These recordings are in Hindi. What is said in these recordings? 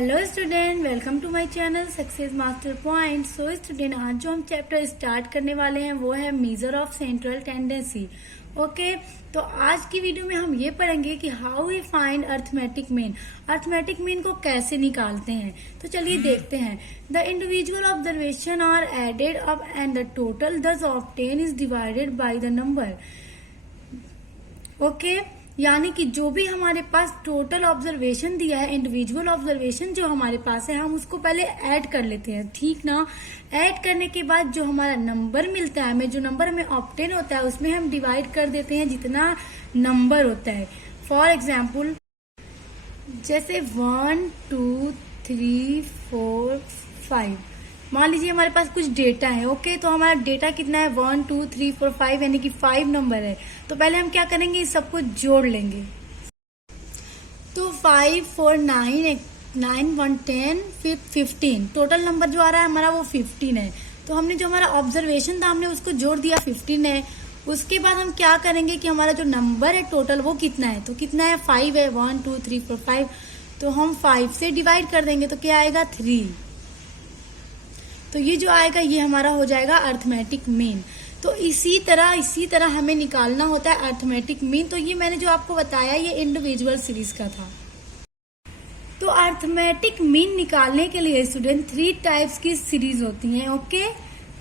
Hello student, welcome to my channel success master point. So student, आज जो हम चैप्टर स्टार्ट करने वाले हैं वो है measure of central tendency. Okay, तो आज की वीडियो में हम ये पढ़ेंगे कि how we find arithmetic mean. Arithmetic mean को कैसे निकालते हैं, तो चलिए देखते हैं। The individual observation are added up and the total thus obtain is divided by the number. Okay, यानी कि जो भी हमारे पास टोटल ऑब्जर्वेशन दिया है, इंडिविजुअल ऑब्जर्वेशन जो हमारे पास है, हम उसको पहले ऐड कर लेते हैं, ठीक ना। ऐड करने के बाद जो हमारा नंबर मिलता है, हमें जो नंबर हमें ऑब्टेन होता है उसमें हम डिवाइड कर देते हैं जितना नंबर होता है। फॉर एग्जाम्पल जैसे 1 2 3 4 5, मान लीजिए हमारे पास कुछ डेटा है। ओके, तो हमारा डेटा कितना है 1 2 3 4 5, यानी कि 5 नंबर है। तो पहले हम क्या करेंगे, इस सबको जोड़ लेंगे। तो 5 4 9 9 1 10 फिर 15, टोटल नंबर जो आ रहा है हमारा वो 15 है। तो हमने जो हमारा ऑब्जर्वेशन था हमने उसको जोड़ दिया, 15 है। उसके बाद हम क्या करेंगे कि हमारा जो नंबर है टोटल वो कितना है, तो कितना है 5 है। 1 2 3 4 5, तो हम 5 से डिवाइड कर देंगे तो क्या आएगा 3। तो ये जो आएगा ये हमारा हो जाएगा अर्थमेटिक मीन। तो इसी तरह हमें निकालना होता है अर्थमेटिक मीन। तो ये मैंने जो आपको बताया ये इंडिविजुअल सीरीज का था। तो अर्थमेटिक मीन निकालने के लिए स्टूडेंट 3 टाइप्स की सीरीज होती हैं। ओके,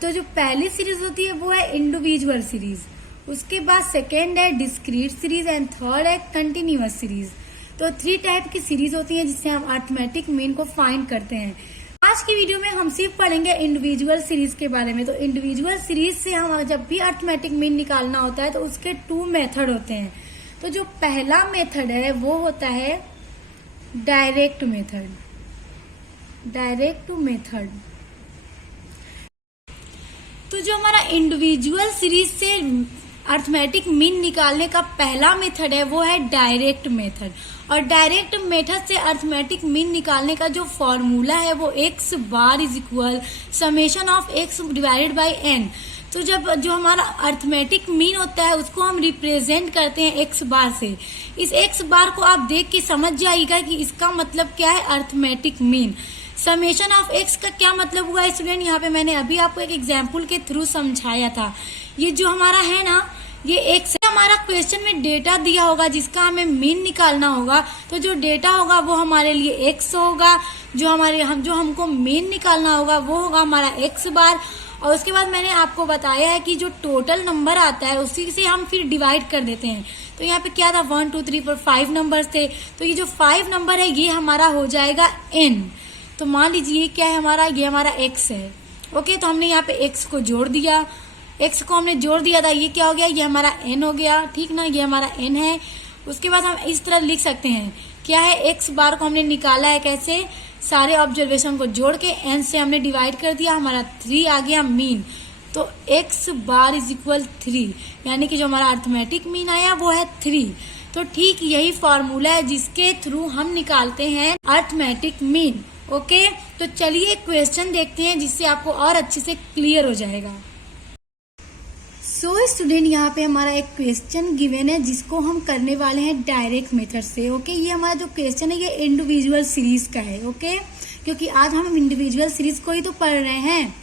तो जो पहली सीरीज होती है वो है इंडिविजुअल सीरीज, उसके बाद सेकेंड है डिस्क्रीट सीरीज एंड थर्ड है कंटिन्यूअस सीरीज। तो 3 टाइप की सीरीज होती है जिससे हम अर्थमेटिक मीन को फाइंड करते हैं। आज की वीडियो में हम सिर्फ पढ़ेंगे इंडिविजुअल सीरीज के बारे में। तो इंडिविजुअल सीरीज से हम जब भी अर्थमेटिक मीन निकालना होता है तो उसके 2 मेथड होते हैं। तो जो पहला मेथड है वो होता है डायरेक्ट मेथड। तो जो हमारा इंडिविजुअल सीरीज से अर्थमेटिक मीन निकालने का पहला मेथड है वो है डायरेक्ट मेथड। और डायरेक्ट मेथड से अर्थमेटिक मीन निकालने का जो फॉर्मूला है वो x bar is equal summation of x divided by n। तो जब जो हमारा अर्थमेटिक मीन होता है उसको हम रिप्रेजेंट करते हैं x बार से। इस x बार को आप देख के समझ जाइएगा कि इसका मतलब क्या है arithmetic mean. Summation of x का क्या मतलब हुआ स्टूडेंट, यहाँ पे मैंने अभी आपको एक एग्जाम्पल के थ्रू समझाया था। ये जो हमारा है ना, ये एक से हमारा क्वेश्चन में डेटा दिया होगा जिसका हमें मीन निकालना होगा। तो जो डेटा होगा वो हमारे लिए x होगा, जो हमको मीन निकालना होगा वो होगा हमारा x बार। और उसके बाद मैंने आपको बताया है कि जो टोटल नंबर आता है उसी से हम फिर डिवाइड कर देते हैं। तो यहाँ पे क्या था 1 2 3 4 5 नंबर थे। तो ये जो 5 नंबर है ये हमारा हो जाएगा n। तो मान लीजिए क्या है हमारा, ये हमारा x है। ओके, तो हमने यहाँ पे x को जोड़ दिया, x को हमने जोड़ दिया था, ये क्या हो गया, ये हमारा n हो गया, ठीक ना, ये हमारा n है। उसके बाद हम इस तरह लिख सकते हैं, क्या है x बार को हमने निकाला है कैसे, सारे ऑब्जर्वेशन को जोड़ के n से हमने डिवाइड कर दिया, हमारा 3 आ गया मीन। तो x बार इज इक्वल 3, यानी कि जो हमारा अर्थमेटिक मीन आया वो है 3। तो ठीक यही फॉर्मूला है जिसके थ्रू हम निकालते हैं अर्थमेटिक मीन। ओके, तो चलिए एक क्वेश्चन देखते हैं जिससे आपको और अच्छे से क्लियर हो जाएगा। सो स्टूडेंट, यहाँ पे हमारा एक क्वेश्चन गिवन है जिसको हम करने वाले हैं डायरेक्ट मेथड से। ओके, ये हमारा जो क्वेश्चन है ये इंडिविजुअल सीरीज का है। ओके, क्योंकि आज हम इंडिविजुअल सीरीज को ही तो पढ़ रहे हैं।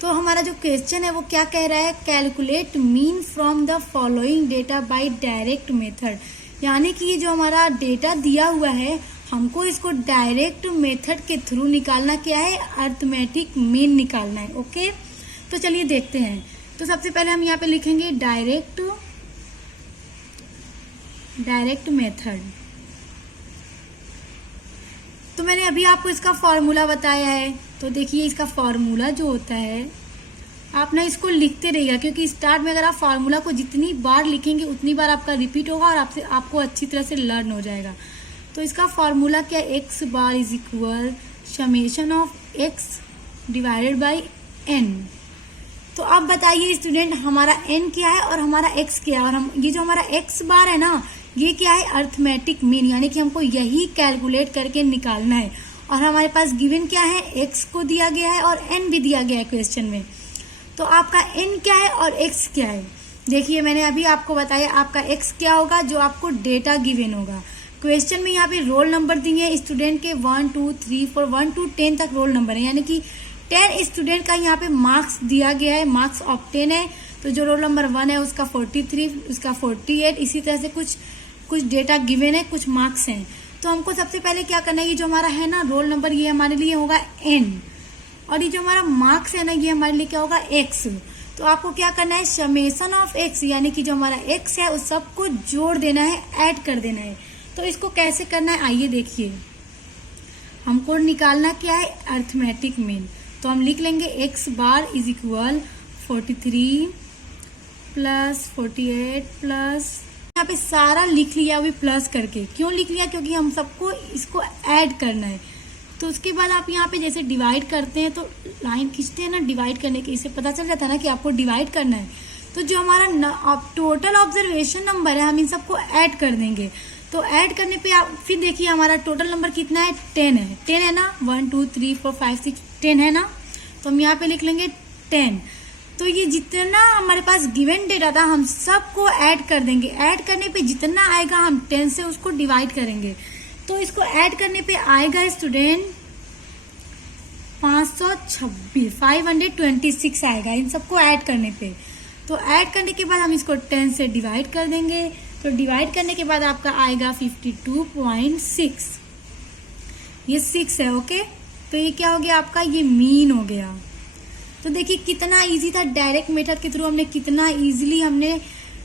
तो हमारा जो क्वेश्चन है वो क्या कह रहा है, calculate mean from the following data bye direct method. यानी कि ये जो हमारा डेटा दिया हुआ है हमको इसको डायरेक्ट मेथड के थ्रू निकालना क्या है, अर्थमेटिक मीन निकालना है। ओके, तो चलिए देखते हैं। तो सबसे पहले हम यहाँ पे लिखेंगे डायरेक्ट मेथड। तो मैंने अभी आपको इसका फॉर्मूला बताया है। तो देखिए इसका फॉर्मूला जो होता है आप ना इसको लिखते रहिएगा, क्योंकि स्टार्ट में अगर आप फॉर्मूला को जितनी बार लिखेंगे उतनी बार आपका रिपीट होगा और आपको अच्छी तरह से लर्न हो जाएगा। तो इसका फॉर्मूला क्या है, x bar is equal summation of x divided by n। तो अब बताइए स्टूडेंट, हमारा n क्या है और हमारा x क्या है, और हम ये जो हमारा x बार है ना ये क्या है, अर्थमेटिक मीन, यानी कि हमको यही कैलकुलेट करके निकालना है। और हमारे पास गिवन क्या है, x को दिया गया है और n भी दिया गया है क्वेश्चन में। तो आपका n क्या है और x क्या है, देखिए मैंने अभी आपको बताया आपका x क्या होगा, जो आपको डेटा गिवन होगा। क्वेश्चन में यहाँ पे रोल नंबर दिए स्टूडेंट के 1 2 3 4 1 to 10 तक रोल नंबर है, यानी कि 10 स्टूडेंट का यहाँ पे मार्क्स दिया गया है, मार्क्स ऑफ 10 है। तो जो रोल नंबर 1 है उसका 43, उसका 48, इसी तरह से कुछ डेटा गिवन है, कुछ मार्क्स हैं। तो हमको सबसे पहले क्या करना है, ये जो हमारा है ना रोल नंबर, ये हमारे लिए होगा n, और ये जो हमारा मार्क्स है ना ये हमारे लिए क्या होगा x। तो आपको क्या करना है, समेशन ऑफ x, यानी कि जो हमारा x है उस सबको जोड़ देना है, ऐड कर देना है। तो इसको कैसे करना है आइए देखिए। हमको निकालना क्या है, अर्थमेटिक मीन। तो हम लिख लेंगे x bar is equal 43 plus 48 plus, यहाँ पे सारा लिख लिया अभी प्लस करके। क्यों लिख लिया, क्योंकि हम सबको इसको ऐड करना है। तो उसके बाद आप यहाँ पे जैसे डिवाइड करते हैं तो लाइन खींचते हैं ना डिवाइड करने के, इससे पता चल जाता है ना कि आपको डिवाइड करना है। तो जो हमारा टोटल ऑब्जर्वेशन नंबर है हम इन सबको ऐड कर देंगे। तो ऐड करने पे आप फिर देखिए हमारा टोटल नंबर कितना है, 10 है। 10 है ना, 1 2 3 4 5 6 10 है ना। तो हम यहाँ पे लिख लेंगे 10। तो ये जितना हमारे पास गिवन डेटा था हम सबको ऐड कर देंगे। ऐड करने पे जितना आएगा हम 10 से उसको डिवाइड करेंगे। तो इसको ऐड करने पे आएगा स्टूडेंट 526 आएगा इन सबको ऐड करने पे। तो ऐड करने के बाद हम इसको 10 से डिवाइड कर देंगे। तो डिवाइड करने के बाद आपका आएगा 52.6, ये 6 है। ओके, तो ये क्या हो गया आपका, ये मीन हो गया। तो देखिए कितना इजी था, डायरेक्ट मेथड के थ्रू हमने कितना इजीली हमने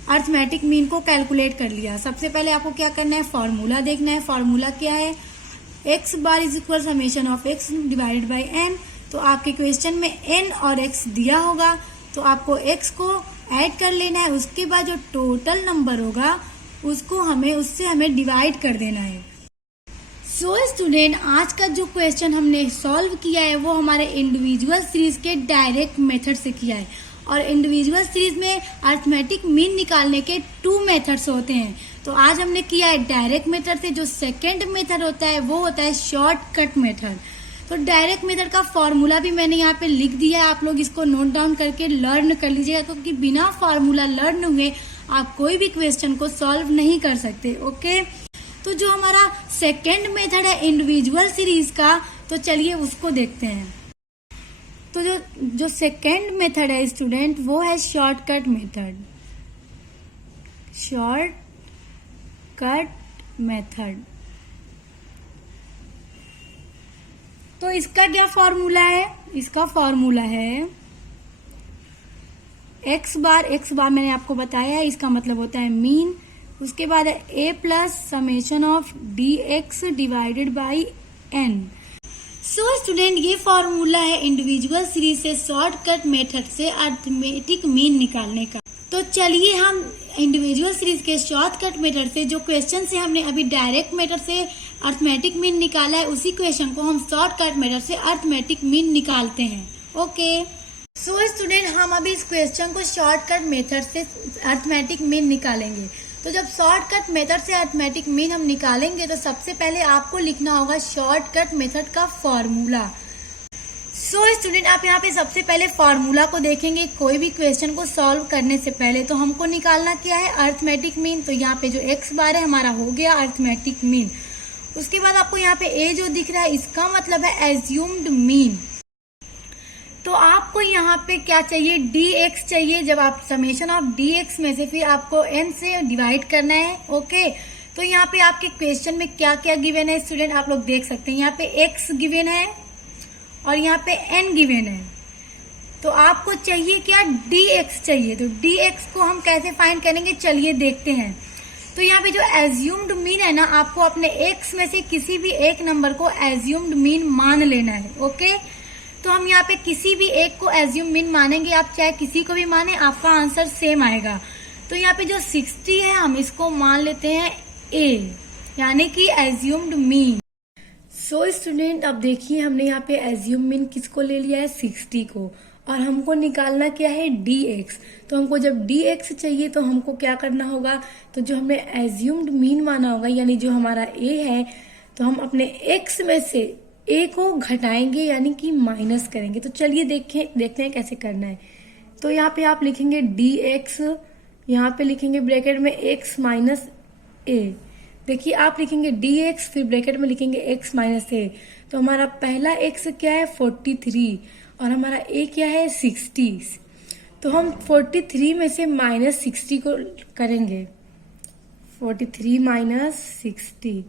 अर्थमेटिक मीन को कैलकुलेट कर लिया। सबसे पहले आपको क्या करना है, फॉर्मूला देखना है। फॉर्मूला क्या है, x bar is equal summation of x divided by n। तो आपके क्वेश्चन में n और x दिया होगा, तो आपको x को ऐड कर लेना है। उसके बाद जो टोटल नंबर होगा उसको उससे हमें डिवाइड कर देना है। सो स्टूडेंट, आज का जो क्वेश्चन हमने सॉल्व किया है वो हमारे इंडिविजुअल सीरीज के डायरेक्ट मेथड से किया है। और इंडिविजुअल सीरीज में अर्थमेटिक मीन निकालने के 2 मेथड्स होते हैं। तो आज हमने किया है डायरेक्ट मेथड से। जो सेकंड मेथड होता है वो होता है शॉर्टकट मेथड। तो डायरेक्ट मेथड का फॉर्मूला भी मैंने यहाँ पे लिख दिया है, आप लोग इसको नोट डाउन करके लर्न कर लीजिएगा, क्योंकि बिना फॉर्मूला लर्न हुए आप कोई भी क्वेश्चन को सॉल्व नहीं कर सकते। ओके, तो जो हमारा सेकेंड मेथड है इंडिविजुअल सीरीज का, तो चलिए उसको देखते हैं। तो जो सेकेंड मेथड है स्टूडेंट वो है शॉर्टकट मेथड। शॉर्टकट मेथड, तो इसका क्या फॉर्मूला है, इसका फॉर्मूला है x बार मैंने आपको बताया है, इसका मतलब होता है मीन। उसके बाद है a plus summation of dx divided by n। So student, ये फॉर्मूला है इंडिविजुअल सीरीज से शॉर्टकट मेथड से अर्थमेटिक मीन निकालने का। तो चलिए हम इंडिविजुअल सीरीज के शॉर्टकट मेथड से जो क्वेश्चन से हमने अभी डायरेक्ट मेथड से अर्थमेटिक मीन निकाला है, उसी क्वेश्चन को हम शॉर्टकट मेथड से अर्थमेटिक मीन निकालते हैं। ओके, सो स्टूडेंट, हम अभी इस क्वेश्चन को शॉर्टकट मेथड से अर्थमेटिक मीन निकालेंगे। तो जब शॉर्टकट मेथड से अर्थमेटिक मीन हम निकालेंगे तो सबसे पहले आपको लिखना होगा शॉर्टकट मेथड का फॉर्मूला। सो स्टूडेंट, आप यहाँ पे सबसे पहले फॉर्मूला को देखेंगे कोई भी क्वेश्चन को सॉल्व करने से पहले। तो हमको निकालना क्या है, अर्थमेटिक मीन। तो यहाँ पे जो x बार है हमारा हो गया अर्थमेटिक मीन। उसके बाद आपको यहाँ पे a जो दिख रहा है इसका मतलब है एज्यूम्ड मीन। तो आपको यहाँ पे क्या चाहिए, dx चाहिए। जब आप समेशन ऑफ dx में से फिर आपको n से डिवाइड करना है। ओके, तो यहाँ पे आपके क्वेश्चन में क्या क्या गिवन है स्टूडेंट, आप लोग देख सकते हैं। यहाँ पे x गिवन है और यहाँ पे n गिवन है। तो आपको चाहिए क्या, dx चाहिए। तो dx को हम कैसे फाइंड करेंगे, चलिए देखते हैं। तो यहाँ पे जो एज्यूम्ड मीन है ना, आपको अपने x में से किसी भी एक नंबर को एज्यूम्ड मीन मान लेना है। ओके, तो हम यहाँ पे किसी भी एक को एज्यूम मीन मानेंगे, आप चाहे किसी को भी माने, आपका आंसर सेम आएगा। तो यहाँ पे जो 60 है हम इसको मान लेते हैं a, यानी कि एज्यूम्ड मीन। सो स्टूडेंट, अब देखिए हमने यहाँ पे एज्यूम मीन किसको ले लिया है, 60 को, और हमको निकालना क्या है, dx। तो हमको जब dx चाहिए तो हमको क्या करना होगा, तो जो हमने एज्यूम्ड मीन माना होगा यानी जो हमारा a है, तो हम अपने x में से a को घटाएंगे यानी कि माइनस करेंगे। तो चलिए देखते हैं कैसे करना है। तो यहाँ पे आप लिखेंगे dx, यहाँ पे लिखेंगे ब्रैकेट में x माइनस a। देखिए आप लिखेंगे dx, फिर ब्रैकेट में लिखेंगे x माइनस ए। तो हमारा पहला x क्या है 43 और हमारा a क्या है 60। तो हम 43 में से -60 को करेंगे, 43 माइनस 60,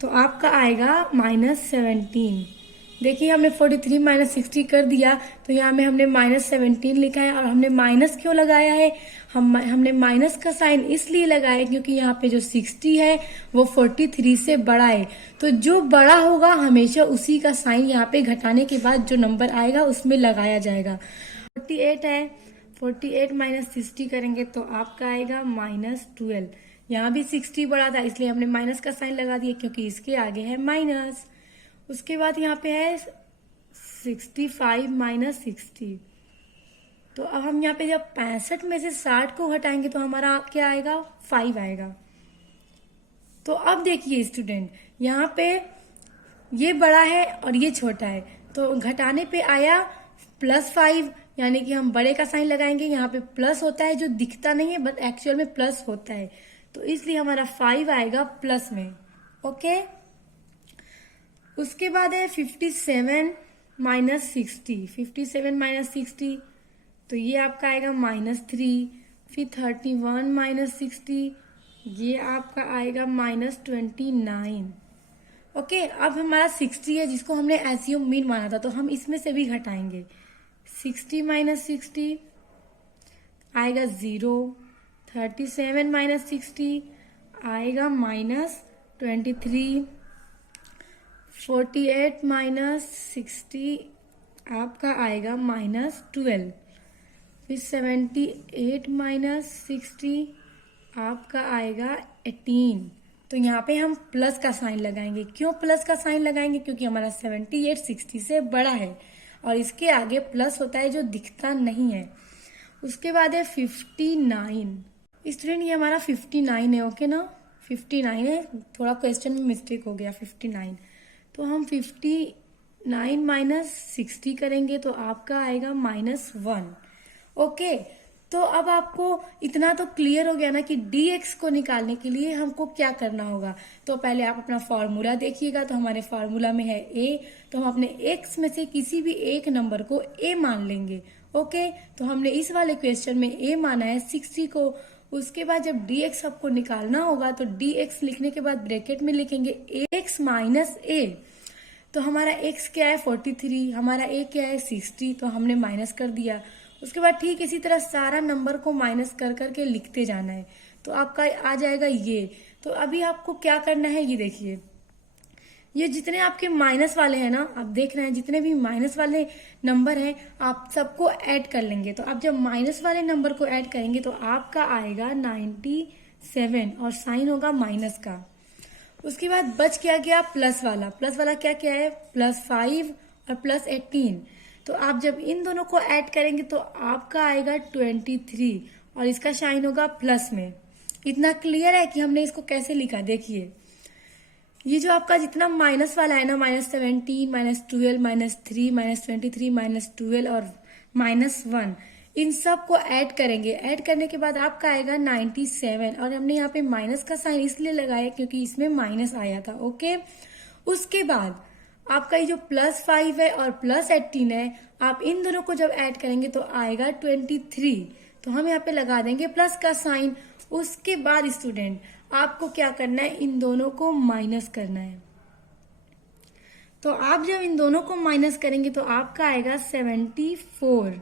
तो आपका आएगा -17। देखिए हमने 43 माइनस 60 कर दिया, तो यहाँ में हमने -17 लिखा है। और हमने माइनस क्यों लगाया है, हमने माइनस का साइन इसलिए लगाया क्योंकि यहाँ पे जो 60 है वो 43 से बड़ा है। तो जो बड़ा होगा हमेशा उसी का साइन यहाँ पे घटाने के बाद जो नंबर आएगा उसमें लगाया जाएगा। 48 है, 48 माइनस 60 करेंगे तो आपका आएगा -12। यहाँ भी 60 बड़ा था इसलिए हमने माइनस का साइन लगा दिया क्योंकि इसके आगे है माइनस। उसके बाद यहाँ पे है 65 माइनस 60। तो अब हम यहाँ पे जब 65 में से 60 को घटाएंगे तो हमारा क्या आएगा 5 आएगा। तो अब देखिए स्टूडेंट, यहाँ पे ये बड़ा है और ये छोटा है, तो घटाने पे आया +5, यानी कि हम बड़े का साइन लगाएंगे। यहाँ पे प्लस होता है जो दिखता नहीं है बट एक्चुअल में प्लस होता है, तो इसलिए हमारा 5 आएगा प्लस में। ओके, उसके बाद है 57 माइनस 60। 57 माइनस 60 तो ये आपका आएगा -3। फिर 31 माइनस 60 ये आपका आएगा -29। ओके, अब हमारा 60 है जिसको हमने एसयूम मीन माना था, तो हम इसमें से भी घटाएंगे। 60 माइनस 60 आएगा 0। 37 माइनस 60 आएगा -23। 48 माइनस 60 आपका आएगा -12। फिर 78 माइनस 60 आपका आएगा 18। तो यहाँ पे हम प्लस का साइन लगाएंगे। क्यों प्लस का साइन लगाएंगे, क्योंकि हमारा 78 60 से बड़ा है और इसके आगे प्लस होता है जो दिखता नहीं है। उसके बाद है 59। स्टूडेंट ये हमारा 59 है, ओके ना, 59 है, थोड़ा क्वेश्चन में मिस्टेक हो गया 59। तो हम 59 माइनस 60 करेंगे तो आपका आएगा -1। ओके, तो अब आपको इतना तो क्लियर हो गया ना कि dx को निकालने के लिए हमको क्या करना होगा। तो पहले आप अपना फॉर्मूला देखिएगा, तो हमारे फॉर्मूला में है a, तो हम अपने x में से किसी भी एक नंबर को a मान लेंगे। ओके, तो हमने इस वाले क्वेश्चन में a माना है 60 को। उसके बाद जब dx आपको निकालना होगा तो dx लिखने के बाद ब्रैकेट में लिखेंगे x माइनस a। तो हमारा x क्या है 43, हमारा a क्या है 60, तो हमने माइनस कर दिया। उसके बाद ठीक इसी तरह सारा नंबर को माइनस कर करके लिखते जाना है, तो आपका आ जाएगा ये। तो अभी आपको क्या करना है, ये देखिए, ये जितने आपके माइनस वाले हैं ना, आप देख रहे हैं जितने भी माइनस वाले नंबर हैं आप सबको ऐड कर लेंगे। तो आप जब माइनस वाले नंबर को ऐड करेंगे तो आपका आएगा 97 और साइन होगा माइनस का। उसके बाद बच क्या गया प्लस वाला। प्लस वाला क्या क्या है, +5 और +18। तो आप जब इन दोनों को ऐड करेंगे तो आपका आएगा 23 और इसका साइन होगा प्लस में। इतना क्लियर है कि हमने इसको कैसे लिखा। देखिए ये जो आपका जितना माइनस वाला है ना, -17, -12, -3, -23, -12 और -1, इन सब को ऐड करेंगे। ऐड करने के बाद आपका आएगा 97 और हमने यहाँ पे माइनस का साइन इसलिए लगाया क्योंकि इसमें माइनस आया था। ओके, उसके बाद आपका ये जो +5 है और +18 है, आप इन दोनों को जब ऐड करेंगे तो आएगा 23। तो हम यहाँ पे लगा देंगे प्लस का साइन। उसके बाद स्टूडेंट आपको क्या करना है, इन दोनों को माइनस करना है। तो आप जब इन दोनों को माइनस करेंगे तो आपका आएगा 74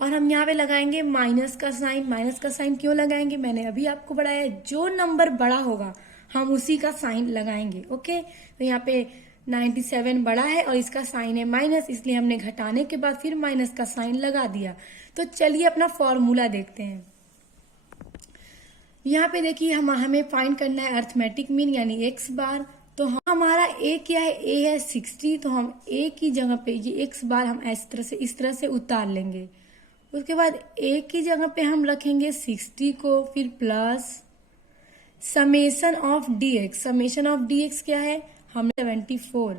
और हम यहाँ पे लगाएंगे माइनस का साइन। माइनस का साइन क्यों लगाएंगे, मैंने अभी आपको बताया, जो नंबर बड़ा होगा हम उसी का साइन लगाएंगे। ओके, तो यहाँ पे 97 बड़ा है और इसका साइन है माइनस, इसलिए हमने घटाने के बाद फिर माइनस का साइन लगा दिया। तो चलिए अपना फॉर्मूला देखते हैं। यहाँ पे देखिए हमें फाइंड करना है अर्थमेटिक मीन यानी x बार। तो हमारा a क्या है, a है 60, तो हम a की जगह पे ये x बार हम इस तरह से उतार लेंगे। उसके बाद a की जगह पे हम रखेंगे 60 को, फिर plus summation of dx। Summation of dx क्या है, हम 74,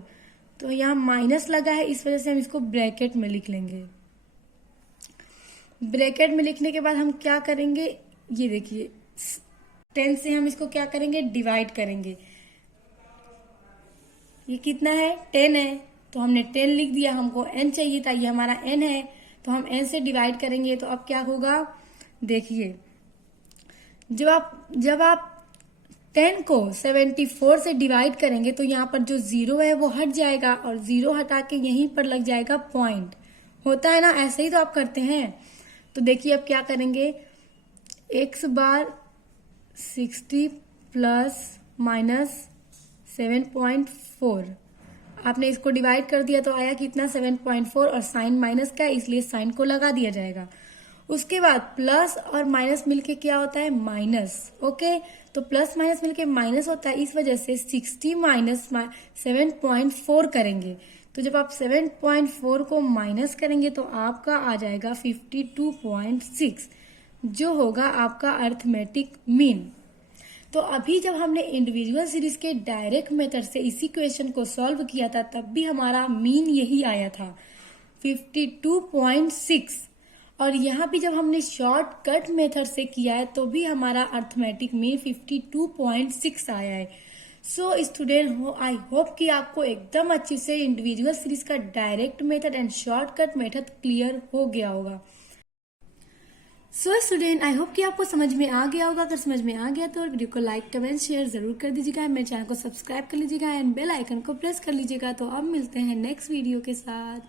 तो यहाँ माइनस लगा है इस वजह से हम इसको ब्रैकेट में लिख लेंगे। ब्रैकेट में लिखने के बाद हम क्या करेंगे, ये देखिए 10 से हम इसको क्या करेंगे, डिवाइड करेंगे। ये कितना है, 10 है, तो हमने 10 लिख दिया, हमको n चाहिए था, ये हमारा n है, तो हम n से डिवाइड करेंगे। तो अब क्या होगा, देखिए जब आप 10 को 74 से डिवाइड करेंगे तो यहाँ पर जो 0 है वो हट जाएगा, और 0 हटा के यहीं पर लग जाएगा पॉइंट। होता है ना, ऐसे ही तो आप करते हैं। तो देखिए अब क्या करेंगे, x बार 60 प्लस माइनस 7.4, आपने इसको डिवाइड कर दिया तो आया कितना, 7.4, और साइन माइनस का है इसलिए साइन को लगा दिया जाएगा। उसके बाद प्लस और माइनस मिलके क्या होता है, माइनस। ओके, तो प्लस माइनस मिलके माइनस होता है, इस वजह से 60 माइनस 7.4 करेंगे। तो जब आप 7.4 को माइनस करेंगे तो आपका आ जाएगा 52.6, जो होगा आपका अर्थमेटिक मीन। तो अभी जब हमने इंडिविजुअल सीरीज के डायरेक्ट मेथड से इसी क्वेश्चन को सॉल्व किया था, तब भी हमारा मीन यही आया था 52.6, और यहाँ भी जब हमने शॉर्टकट मेथड से किया है तो भी हमारा अर्थमेटिक मीन 52.6 आया है। सो स्टूडेंट, आई होप कि आपको एकदम अच्छे से इंडिविजुअल सीरीज का direct method and shortcut method clear हो गया होगा। सो स्टूडेंट, आई होप कि आपको समझ में आ गया होगा। अगर समझ में आ गया तो वीडियो को लाइक, कमेंट, शेयर जरूर कर दीजिएगा। मेरे चैनल को सब्सक्राइब कर लीजिएगा एंड बेल आइकन को प्रेस कर लीजिएगा। तो अब मिलते हैं नेक्स्ट वीडियो के साथ।